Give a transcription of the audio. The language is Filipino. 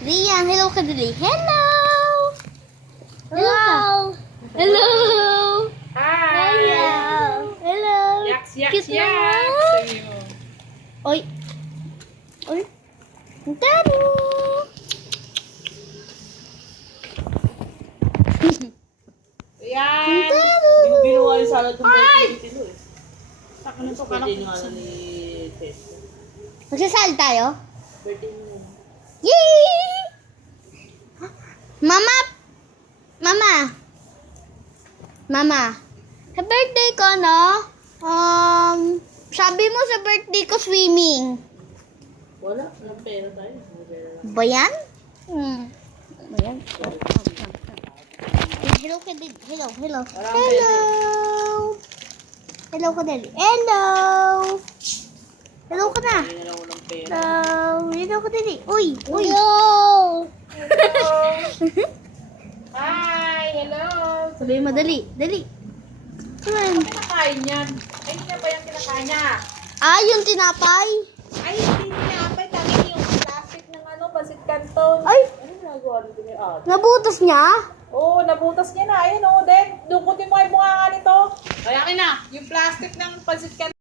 Rian, hello ka dali. Hello! Hello! Hello! Hi! Hello! Yaks, yaks, Cute yaks! naman. Sa'yo. Oy! Oy! Daddy! Yan! Daddy! Hindi ko ginawa yung salad ng birthday ni Tino eh. Saka na to Birthday nga na ni Tess. Magsasal tayo? Birthday mo. Yay! Mama! Mama! Mama! Sa birthday ko, no? Sabi mo sa birthday ko swimming. Wala. Walang pera tayo. Ba yan? Ba yan? Hello ka din. Hello, hello. Walang Hello! Hello ka din. Hello! Hello ka na. Hindi na lang walang pera. Hello! Hello ka din. Uy! Uy! Hi! Hello! Sabi mo, dali. Dali. Come on. Kinakain yan. Ay, hindi niya ba yung kinakain niya? Ah, yung tinapay. Ay, hindi niya. Apay, tangin yung plastic ng pasit canton. Ay, Ano nagawa nito ni Ate? nabutas niya. Oo, nabutas niya na. Ayun, oh. Then, dukutin mo yung bunga nito. Ay, akin na. Yung plastic ng pasit canton.